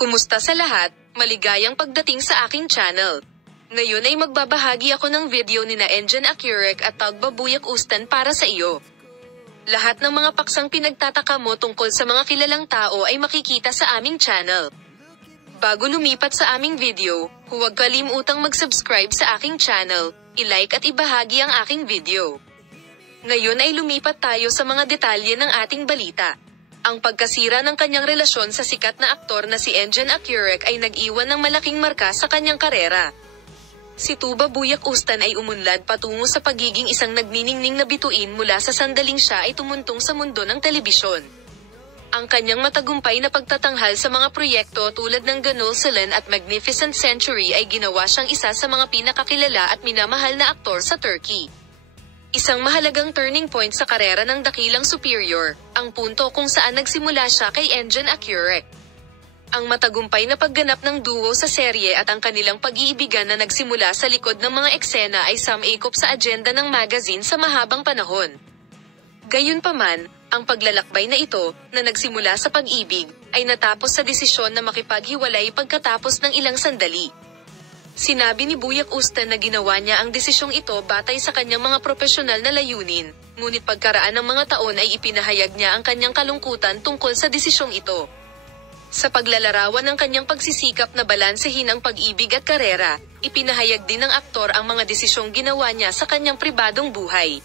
Kumusta sa lahat? Maligayang pagdating sa aking channel. Ngayon ay magbabahagi ako ng video ni na Engin Acurec at Tagbabuyak Ustan para sa iyo. Lahat ng mga paksang pinagtataka mo tungkol sa mga kilalang tao ay makikita sa aming channel. Bago lumipat sa aming video, huwag kalimutang mag-subscribe sa aking channel, i-like at ibahagi ang aking video. Ngayon ay lumipat tayo sa mga detalye ng ating balita. Ang pagkasira ng kanyang relasyon sa sikat na aktor na si Engin Acurec ay nag-iwan ng malaking marka sa kanyang karera. Si Tagbabuyak Ustan ay umunlad patungo sa pagiging isang nagniningning na bituin mula sa sandaling siya ay tumuntong sa mundo ng telebisyon. Ang kanyang matagumpay na pagtatanghal sa mga proyekto tulad ng Gönül Selin at Magnificent Century ay ginawa siyang isa sa mga pinakakilala at minamahal na aktor sa Turkey. Isang mahalagang turning point sa karera ng dakilang superior, ang punto kung saan nagsimula siya kay Engin Acurec. Ang matagumpay na pagganap ng duo sa serye at ang kanilang pag-iibigan na nagsimula sa likod ng mga eksena ay sumikop sa agenda ng magazine sa mahabang panahon. Gayunpaman, ang paglalakbay na ito, na nagsimula sa pag-ibig, ay natapos sa desisyon na makipaghiwalay pagkatapos ng ilang sandali. Sinabi ni Buyak Ustan na ginawa niya ang desisyong ito batay sa kanyang mga profesional na layunin, ngunit pagkaraan ng mga taon ay ipinahayag niya ang kanyang kalungkutan tungkol sa desisyong ito. Sa paglalarawan ng kanyang pagsisikap na balansehin ang pag-ibig at karera, ipinahayag din ng aktor ang mga desisyong ginawa niya sa kanyang pribadong buhay.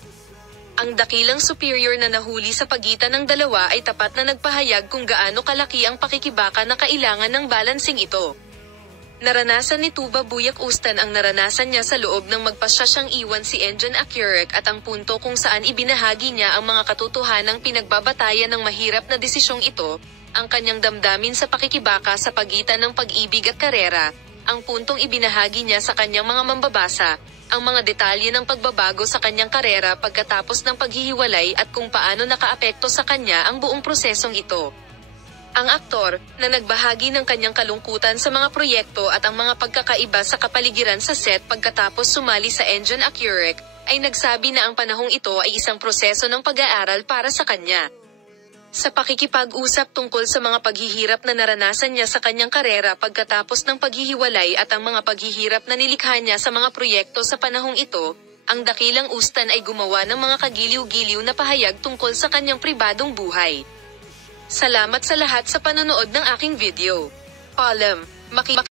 Ang dakilang superior na nahuli sa pagitan ng dalawa ay tapat na nagpahayag kung gaano kalaki ang pakikibaka na kailangan ng balansing ito. Naranasan ni Tagbabuyak Ustan ang naranasan niya sa loob ng magpasya siyang iwan si Engin Acurec at ang punto kung saan ibinahagi niya ang mga katotohanang pinagbabatayan ng mahirap na desisyong ito, ang kanyang damdamin sa pakikibaka sa pagitan ng pag-ibig at karera, ang puntong ibinahagi niya sa kanyang mga mambabasa, ang mga detalye ng pagbabago sa kanyang karera pagkatapos ng paghihiwalay at kung paano nakaapekto sa kanya ang buong prosesong ito. Ang aktor, na nagbahagi ng kanyang kalungkutan sa mga proyekto at ang mga pagkakaiba sa kapaligiran sa set pagkatapos sumali sa Engin Acurec, ay nagsabi na ang panahong ito ay isang proseso ng pag-aaral para sa kanya. Sa pakikipag-usap tungkol sa mga paghihirap na naranasan niya sa kanyang karera pagkatapos ng paghihiwalay at ang mga paghihirap na nilikha niya sa mga proyekto sa panahong ito, ang dakilang Ustan ay gumawa ng mga kagiliw-giliw na pahayag tungkol sa kanyang pribadong buhay. Salamat sa lahat sa panonood ng aking video. Paalam.